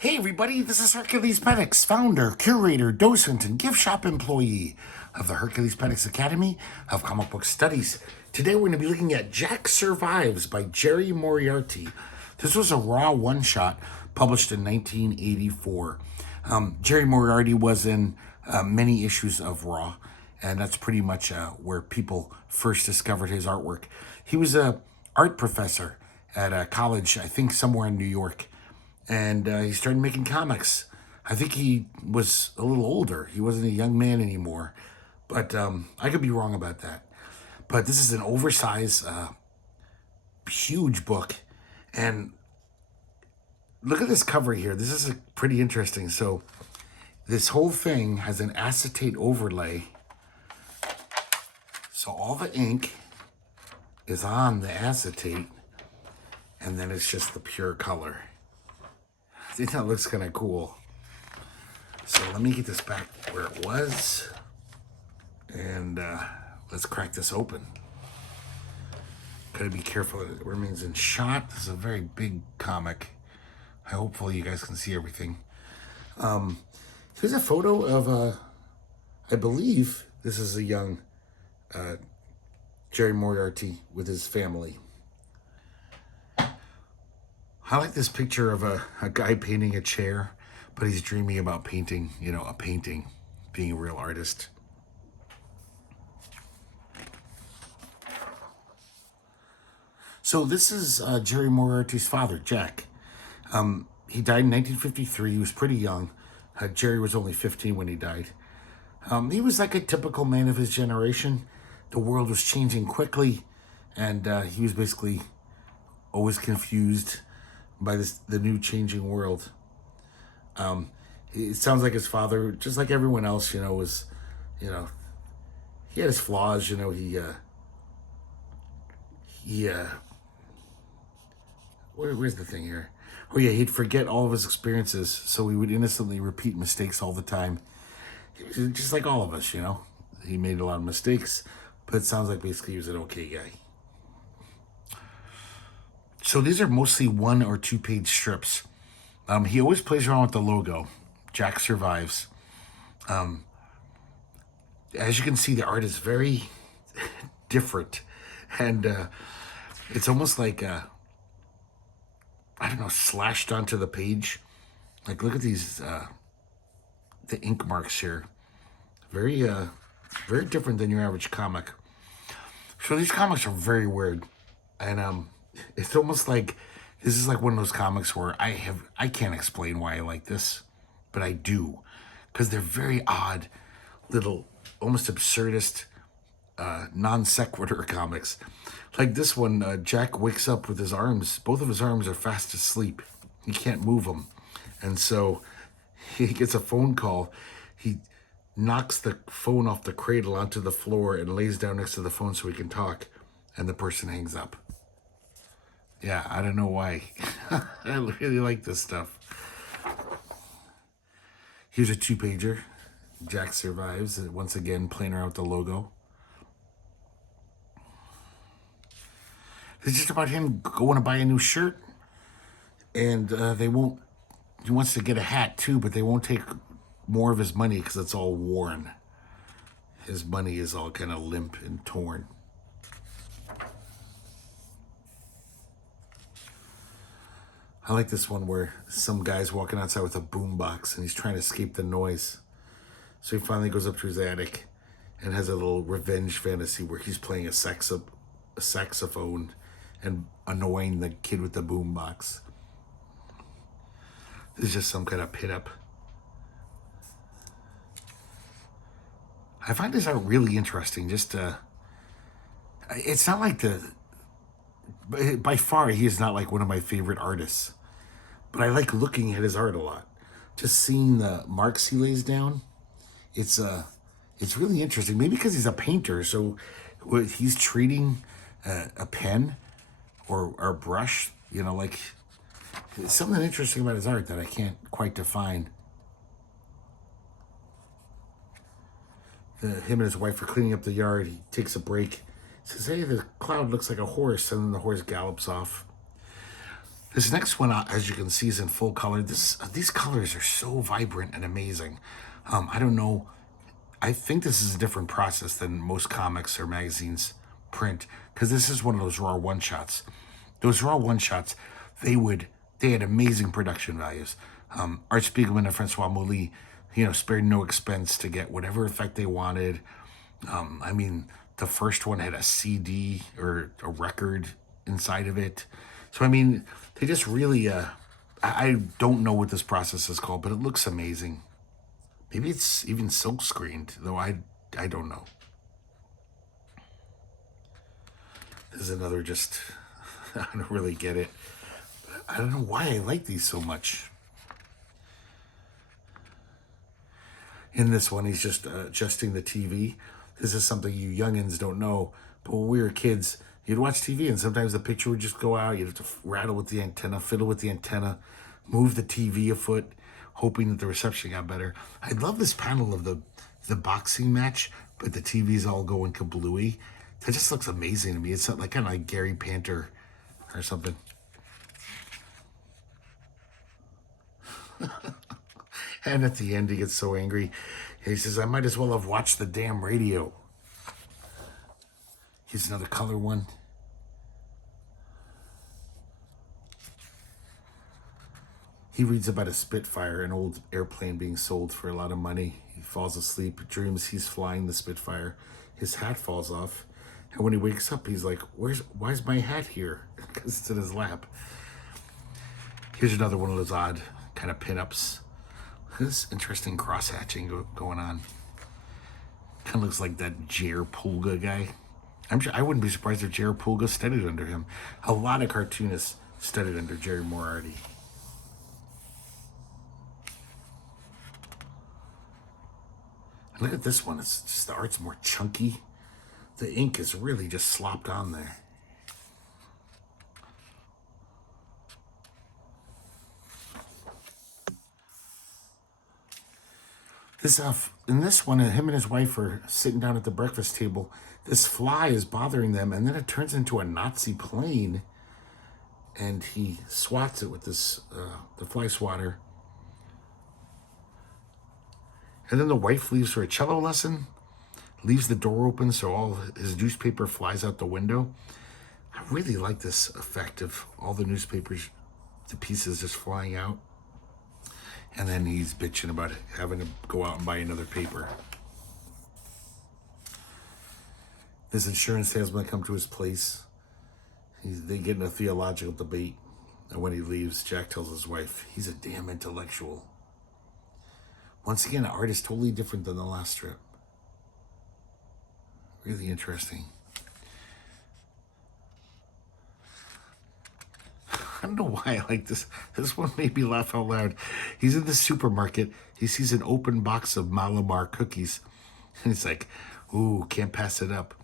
Hey everybody, this is herculespetix, founder, curator, docent, and gift shop employee of the herculespetix Academy of Comic Book Studies. Today we're going to be looking at Jack Survives by Jerry Moriarty. This was a raw one-shot published in 1984. Jerry Moriarty was in many issues of Raw, and that's pretty much where people first discovered his artwork. He was a art professor at a college, I think somewhere in New York, and he started making comics. I think he was a little older. He wasn't a young man anymore, but I could be wrong about that. But this is an oversized, huge book, and look at this cover here. This is pretty interesting. So this whole thing has an acetate overlay. So all the ink is on the acetate, and then it's just the pure color. I think that looks kind of cool. So let me get this back where it was, and let's crack this open. Gotta be careful that it remains in shot. This is a very big comic. Hopefully you guys can see everything. Here's a photo of, I believe this is a young Jerry Moriarty with his family. I like this picture of a guy painting a chair, but he's dreaming about painting, a painting, being a real artist. So this is Jerry Moriarty's father, Jack. He died in 1953. He was pretty young. Jerry was only 15 when he died. He was like a typical man of his generation. The world was changing quickly, and he was basically always confused by the new changing world. It sounds like his father, just like everyone else, was, he had his flaws, where's the thing here? Oh yeah, he'd forget all of his experiences, so he would innocently repeat mistakes all the time. Just like all of us, He made a lot of mistakes, but it sounds like basically he was an okay guy. So these are mostly 1 or 2 page strips. He always plays around with the logo, Jack Survives. As you can see, the art is very different. And it's almost like, slashed onto the page. Like, look at these, the ink marks here. Very different than your average comic. So these comics are very weird. And it's almost like this is like one of those comics where I can't explain why I like this, but I do, because they're very odd, little, almost absurdist, non sequitur comics. Like this one, Jack wakes up with his arms. Both of his arms are fast asleep. He can't move them, and so he gets a phone call. He knocks the phone off the cradle onto the floor and lays down next to the phone so he can talk, and the person hangs up. Yeah, I don't know why. I really like this stuff. Here's a 2-pager. Jack Survives. Once again, playing around with the logo. It's just about him going to buy a new shirt. And they won't... He wants to get a hat, too, but they won't take more of his money because it's all worn. His money is all kind of limp and torn. I like this one where some guy's walking outside with a boombox and he's trying to escape the noise. So he finally goes up to his attic and has a little revenge fantasy where he's playing a saxophone and annoying the kid with the boombox. This is just some kind of pit-up. I find this art really interesting. Just, it's not like by far, he is not like one of my favorite artists. But I like looking at his art a lot. Just seeing the marks he lays down, it's really interesting. Maybe because he's a painter, so he's treating a pen or a brush, like something interesting about his art that I can't quite define. Him and his wife are cleaning up the yard. He takes a break. Says, hey, the cloud looks like a horse, and then the horse gallops off. This next one, as you can see, is in full color. These colors are so vibrant and amazing. I don't know. I think this is a different process than most comics or magazines print, because this is one of those raw one shots. Those raw one shots, they had amazing production values. Art Spiegelman and Francois Mouly, spared no expense to get whatever effect they wanted. I mean, the first one had a CD or a record inside of it. So, I mean, they just really, I don't know what this process is called, but it looks amazing. Maybe it's even silk screened, though I don't know. This is another just, I don't really get it. I don't know why I like these so much. In this one, he's just adjusting the TV. This is something you youngins don't know, but when we were kids, you'd watch TV and sometimes the picture would just go out. You'd have to rattle with the antenna, fiddle with the antenna, move the TV a foot, hoping that the reception got better. I love this panel of the boxing match, but the TV's all going kablooey. That just looks amazing to me. It's like kind of like Gary Panther or something. And at the end, he gets so angry. He says, I might as well have watched the damn radio. Here's another color one. He reads about a Spitfire, an old airplane being sold for a lot of money. He falls asleep, dreams he's flying the Spitfire. His hat falls off. And when he wakes up, he's like, why's my hat here? Because it's in his lap. Here's another one of those odd kind of pinups. This interesting cross-hatching going on. Kind of looks like that Jerry Pulga guy. I'm sure I wouldn't be surprised if Jerry Pulga studied under him. A lot of cartoonists studied under Jerry Moriarty. Look at this one. It's just the art's more chunky. The ink is really just slopped on there. In this one, him and his wife are sitting down at the breakfast table. This fly is bothering them, and then it turns into a Nazi plane, and he swats it with this the fly swatter. And then the wife leaves for a cello lesson, leaves the door open so all his newspaper flies out the window. I really like this effect of all the newspapers, the pieces just flying out. And then he's bitching about having to go out and buy another paper. This insurance salesman come to his place. They get in a theological debate. And when he leaves, Jack tells his wife, he's a damn intellectual. Once again, the art is totally different than the last strip. Really interesting. I don't know why I like this. This one made me laugh out loud. He's in the supermarket. He sees an open box of Malamar cookies. And he's like, ooh, can't pass it up.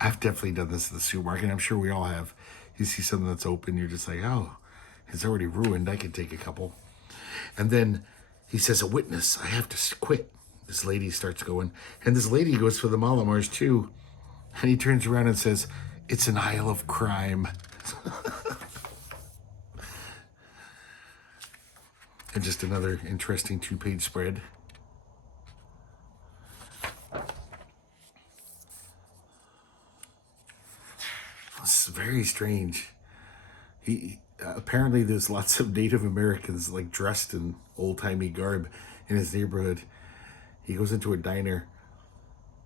I've definitely done this in the supermarket. I'm sure we all have. You see something that's open, you're just like, oh, it's already ruined. I can take a couple. And then he says, a witness, I have to quit. This lady starts going. And this lady goes for the Malamars too. And he turns around and says, it's an aisle of crime. And just another interesting 2-page spread. It's very strange. Apparently there's lots of Native Americans like dressed in old-timey garb in his neighborhood. He goes into a diner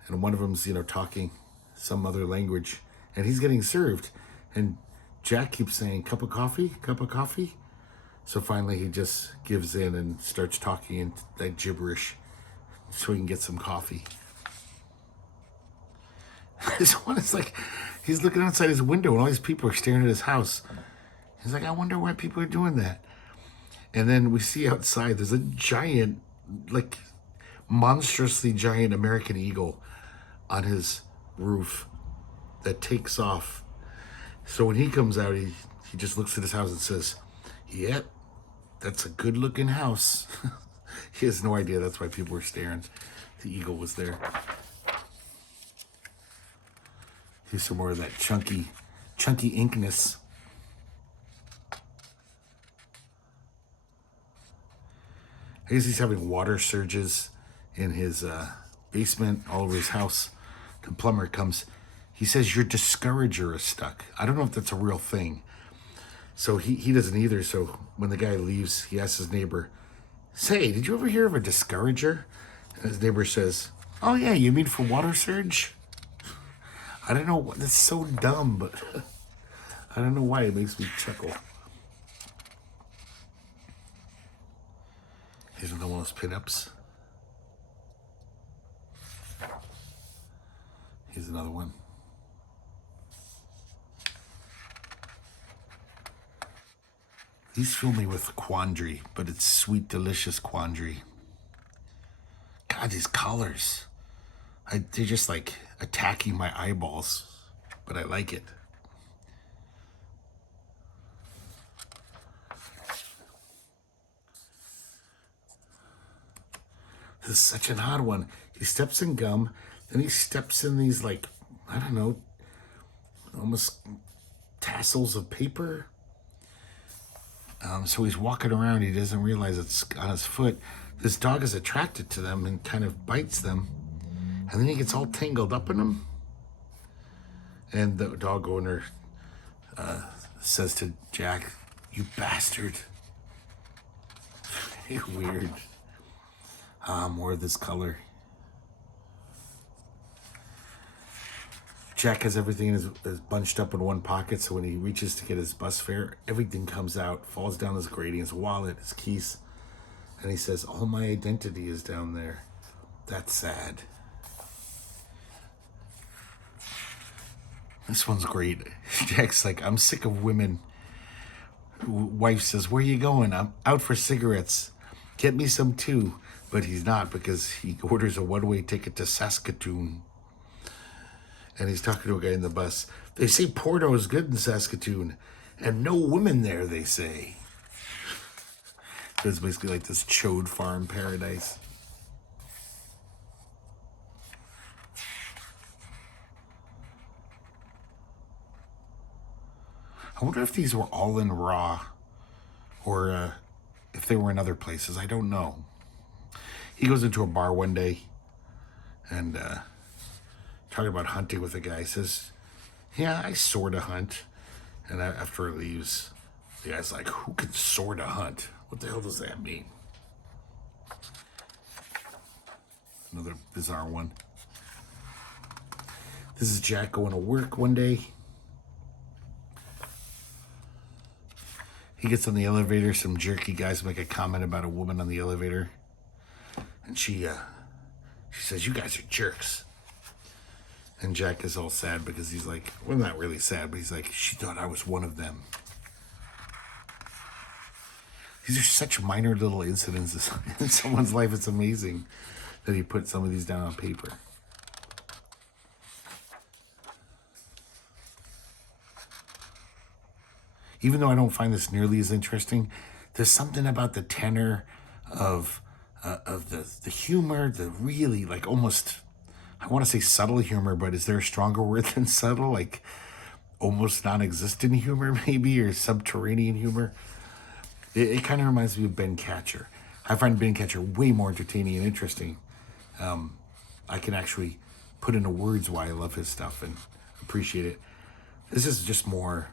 and one of them's, talking some other language and he's getting served. And Jack keeps saying, cup of coffee, cup of coffee. So finally he just gives in and starts talking in that gibberish so he can get some coffee. This one is like, he's looking outside his window and all these people are staring at his house. He's like, I wonder why people are doing that. And then we see outside, there's a giant, like monstrously giant American eagle on his roof that takes off. So when he comes out, he just looks at his house and says, yep, that's a good looking house. He has no idea that's why people were staring. The eagle was there. Here's some more of that chunky inkness. I guess he's having water surges in his basement all over his house. The plumber comes. He says your discourager is stuck. I don't know if that's a real thing. So he doesn't either. So when the guy leaves, he asks his neighbor, say, did you ever hear of a discourager? And his neighbor says, oh yeah, you mean for water surge? I don't know. That's so dumb, but I don't know why it makes me chuckle. Here's another one of those pinups. Here's another one. These fill me with quandary, but it's sweet, delicious quandary. God, these colors. They're just like attacking my eyeballs, but I like it. This is such an odd one. He steps in gum, then he steps in these, like, I don't know, almost tassels of paper. So he's walking around. He doesn't realize it's on his foot. This dog is attracted to them and kind of bites them. And then he gets all tangled up in them. And the dog owner says to Jack, you bastard. Weird. More of this color. Jack has everything is bunched up in one pocket, so when he reaches to get his bus fare, everything comes out, falls down his grating, his wallet, his keys, and he says, all my identity is down there. That's sad. This one's great. Jack's like, I'm sick of women. Wife says, where you going? I'm out for cigarettes. Get me some too. But he's not, because he orders a one-way ticket to Saskatoon. And he's talking to a guy in the bus. They say Porto is good in Saskatoon. And no women there, they say. So it's basically like this chode farm paradise. I wonder if these were all in raw. Or if they were in other places. I don't know. He goes into a bar one day. And talking about hunting with a guy. He says, yeah, I sort of hunt. And after he leaves, the guy's like, who can sort of hunt? What the hell does that mean? Another bizarre one. This is Jack going to work one day. He gets on the elevator. Some jerky guys make a comment about a woman on the elevator. And she says, you guys are jerks. And Jack is all sad because he's like, well, not really sad, but he's like, she thought I was one of them. These are such minor little incidents in someone's life. It's amazing that he put some of these down on paper. Even though I don't find this nearly as interesting, there's something about the tenor of the humor, the really, like, almost, I want to say subtle humor, but is there a stronger word than subtle? Like almost non-existent humor, maybe, or subterranean humor. It kind of reminds me of Ben Catcher. I find Ben Catcher way more entertaining and interesting. I can actually put into words why I love his stuff and appreciate it. This is just more,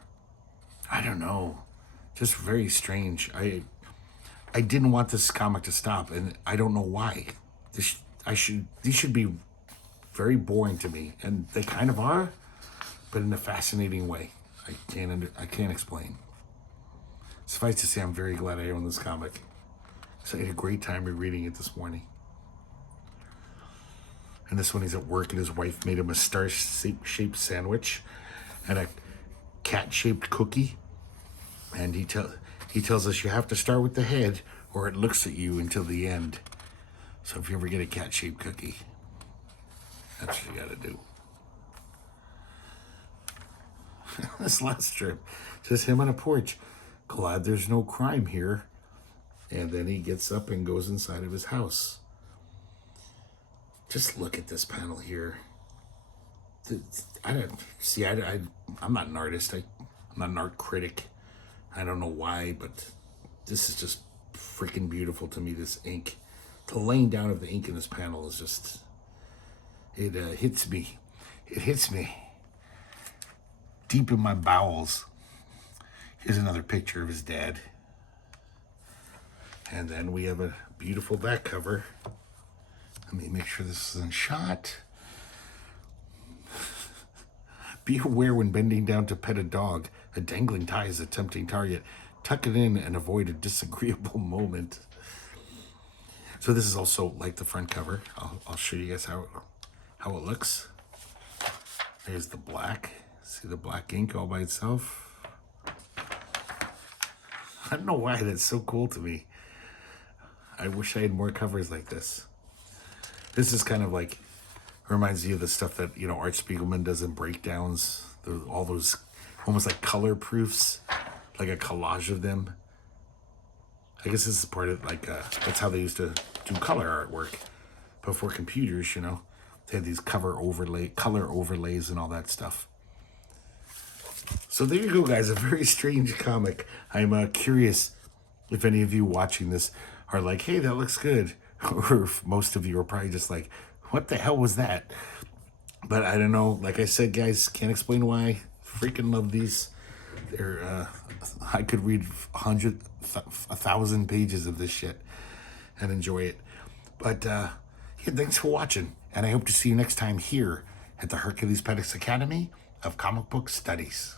I don't know, just very strange. I didn't want this comic to stop, and I don't know why. These should be very boring to me, and they kind of are, but in a fascinating way. I can't explain. Suffice to say, I'm very glad I own this comic. So I had a great time rereading it this morning. And this one, he's at work, and his wife made him a star-shaped sandwich and a cat-shaped cookie. And he tells us you have to start with the head, or it looks at you until the end. So if you ever get a cat-shaped cookie, that's what you gotta do. This last strip says him on a porch. Glad there's no crime here. And then he gets up and goes inside of his house. Just look at this panel here. I'm not an artist. I'm not an art critic. I don't know why, but this is just freaking beautiful to me, this ink. The laying down of the ink in this panel is just, it hits me. It hits me deep in my bowels. Here's another picture of his dad. And then we have a beautiful back cover. Let me make sure this is in shot. Be aware when bending down to pet a dog. A dangling tie is a tempting target. Tuck it in and avoid a disagreeable moment. So this is also like the front cover. I'll show you guys how it looks. There's the black. See the black ink all by itself? I don't know why that's so cool to me. I wish I had more covers like this. This is kind of like, reminds you of the stuff that, you know, Art Spiegelman does in breakdowns. All those almost like color proofs, like a collage of them. I guess this is part of like, that's how they used to do color artwork before computers, you know. They had these color overlays and all that stuff. So there you go, guys. A very strange comic. I'm curious if any of you watching this are like, hey, that looks good. Or if most of you are probably just like, what the hell was that? But I don't know. Like I said, guys, can't explain why. Freaking love these. They're, I could read 1,000 pages of this shit and enjoy it. But yeah, thanks for watching. And I hope to see you next time here at the Herculespetix Academy of Comic Book Studies.